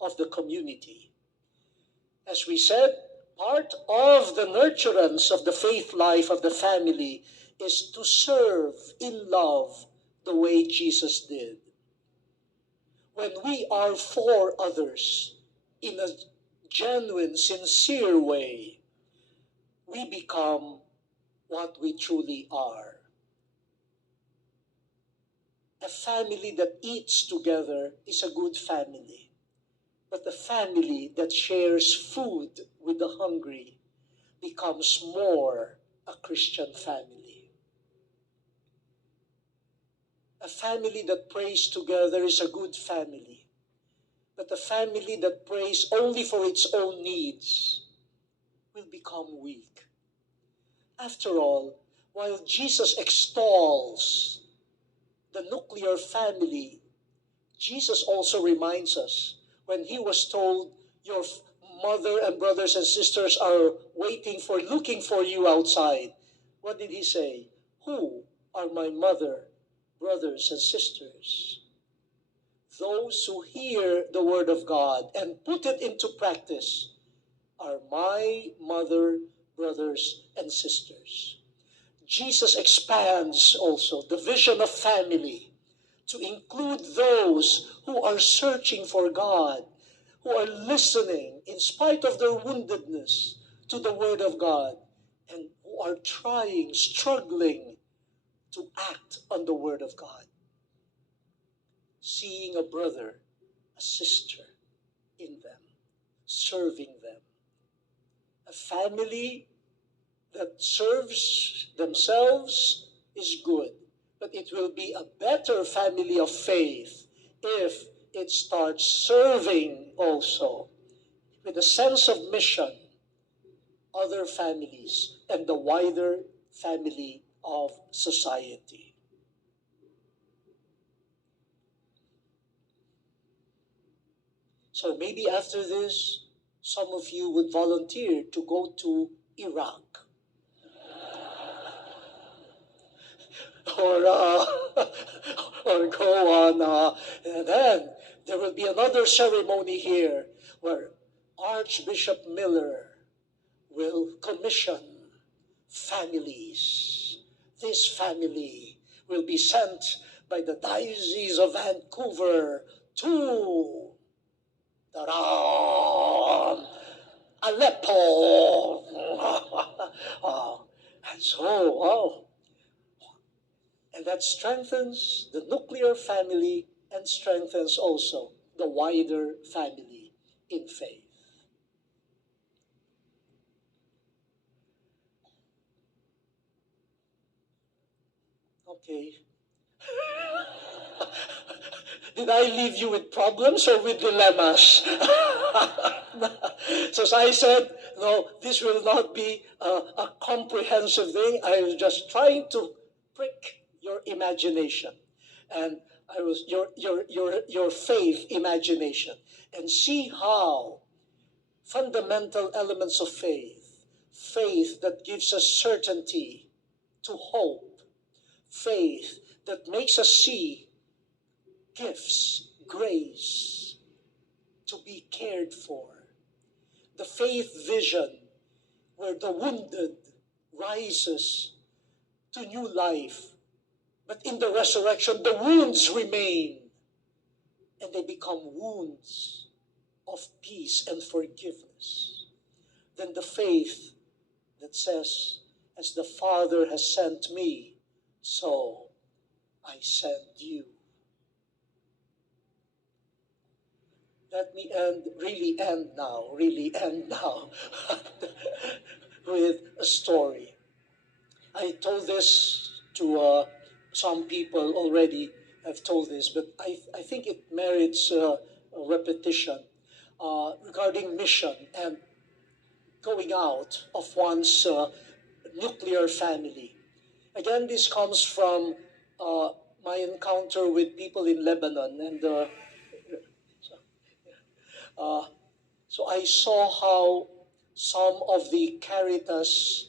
of the community. As we said, part of the nurturance of the faith life of the family is to serve in love the way Jesus did. When we are for others in a genuine, sincere way, we become what we truly are. A family that eats together is a good family. But the family that shares food with the hungry becomes more a Christian family. A family that prays together is a good family. But a family that prays only for its own needs will become weak. After all, while Jesus extols the nuclear family, Jesus also reminds us when he was told, your mother and brothers and sisters are looking for you outside. What did he say? Who are my mother, brothers, and sisters? Those who hear the word of God and put it into practice are my mother, brothers, and sisters. Jesus expands also the vision of family to include those who are searching for God, who are listening in spite of their woundedness to the Word of God, and who are struggling to act on the Word of God. Seeing a brother, a sister in them, serving them. A family that serves themselves is good, but it will be a better family of faith if it starts serving also with a sense of mission other families and the wider family of society. So maybe after this, some of you would volunteer to go to Iraq. or or go on, and then there will be another ceremony here where Archbishop Miller will commission families. This family will be sent by the Diocese of Vancouver to Aleppo. And so, and that strengthens the nuclear family and strengthens also the wider family in faith. Okay. Did I leave you with problems or with dilemmas? So as I said, no, this will not be a comprehensive thing. I was just trying to prick your imagination, and I was your faith imagination, and see how fundamental elements of faith that gives us certainty to hope, faith that makes us see gifts, grace, to be cared for. The faith vision where the wounded rises to new life, but in the resurrection the wounds remain and they become wounds of peace and forgiveness. Then the faith that says, as the Father has sent me, so I send you. Let me really end now, with a story. I told this to some people already. I've told this, but I think it merits a repetition regarding mission and going out of one's nuclear family. Again, this comes from my encounter with people in Lebanon, and so I saw how some of the Caritas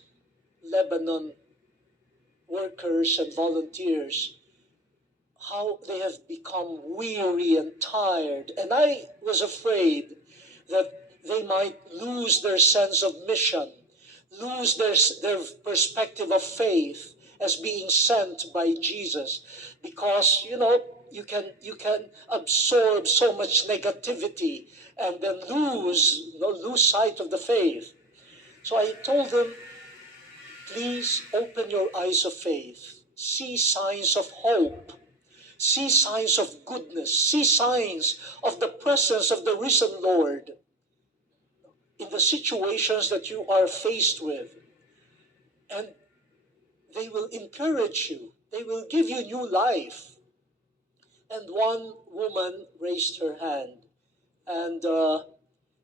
Lebanon workers and volunteers, how they have become weary and tired. And I was afraid that they might lose their sense of mission, lose their perspective of faith as being sent by Jesus. Because, you can absorb so much negativity and then lose sight of the faith. So I told them, please open your eyes of faith. See signs of hope. See signs of goodness. See signs of the presence of the risen Lord in the situations that you are faced with. And they will encourage you. They will give you new life. And one woman raised her hand and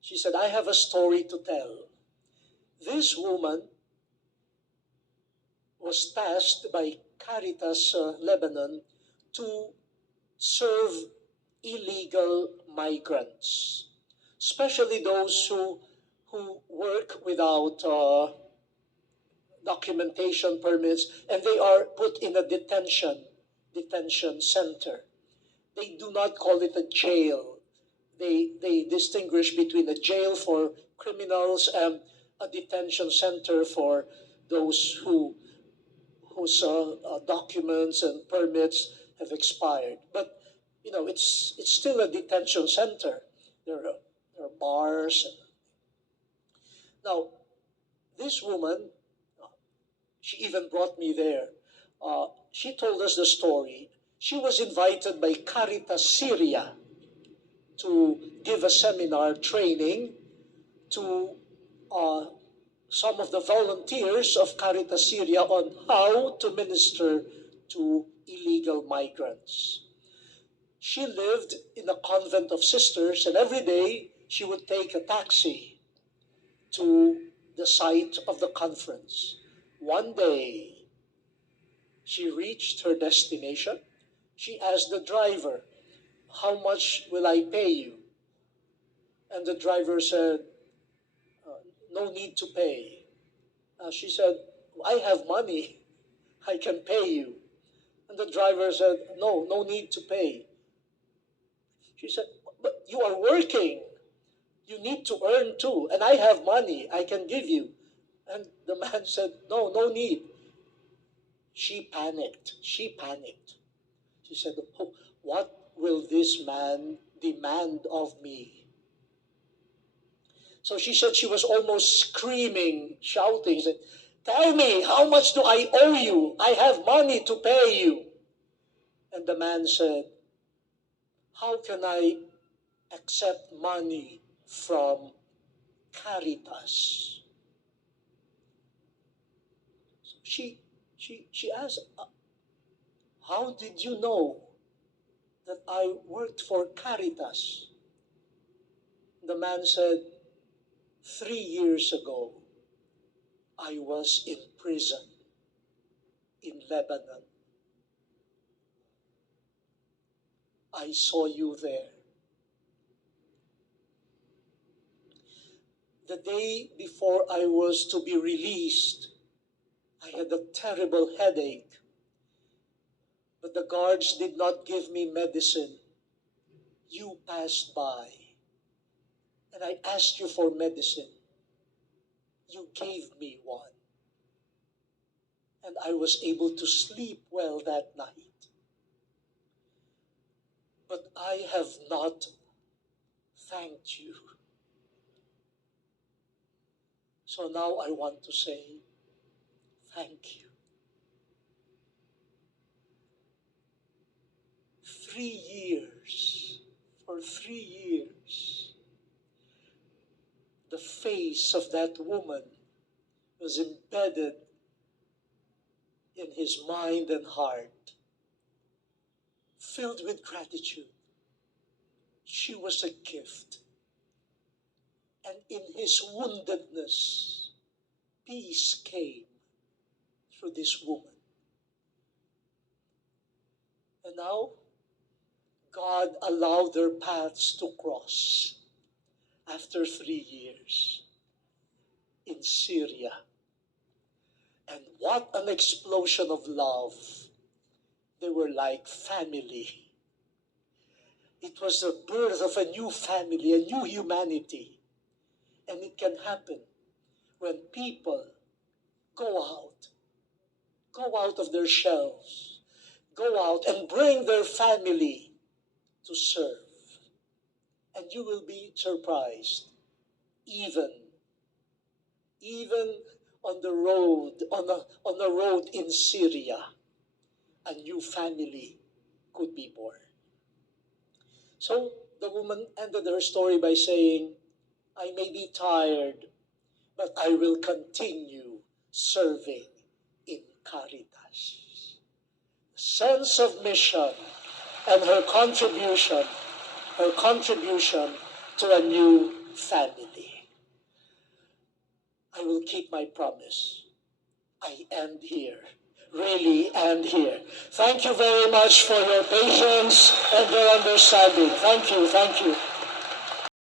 she said, I have a story to tell. This woman was tasked by Caritas Lebanon to serve illegal migrants, especially those who work without documentation permits, and they are put in a detention center. They do not call it a jail. They distinguish between a jail for criminals and a detention center for those whose documents and permits have expired. But it's still a detention center. There are bars. Now, this woman, she even brought me there. She told us the story. She was invited by Caritas Syria to give a seminar training to some of the volunteers of Caritas Syria on how to minister to illegal migrants. She lived in a convent of sisters, and every day she would take a taxi to the site of the conference. One day, she reached her destination. She asked the driver, how much will I pay you? And the driver said, no need to pay. She said, I have money. I can pay you. And the driver said, no need to pay. She said, but you are working. You need to earn too. And I have money. I can give you. And the man said, no need. She panicked. She said, oh, what will this man demand of me? So she said she was almost screaming, shouting, said, tell me, how much do I owe you? I have money to pay you. And the man said, how can I accept money from Caritas? So she asked, how did you know that I worked for Caritas? The man said, 3 years ago, I was in prison in Lebanon. I saw you there. The day before I was to be released, I had a terrible headache, but the guards did not give me medicine. You passed by, and I asked you for medicine. You gave me one, and I was able to sleep well that night. But I have not thanked you. So now I want to say thank you. 3 years, for 3 years, the face of that woman was embedded in his mind and heart, filled with gratitude. She was a gift. And in his woundedness, peace came through this woman. And now, God allowed their paths to cross after 3 years in Syria. And what an explosion of love They were like family. It was the birth of a new family, a new humanity. And it can happen when people go out of their shells, go out and bring their family to serve. And you will be surprised, even on the road, on a road in Syria, a new family could be born. So the woman ended her story by saying, I may be tired, but I will continue serving in Caritas. Sense of mission and her contribution to a new family. I will keep my promise. I end here. Really end here. Thank you very much for your patience and your understanding. Thank you.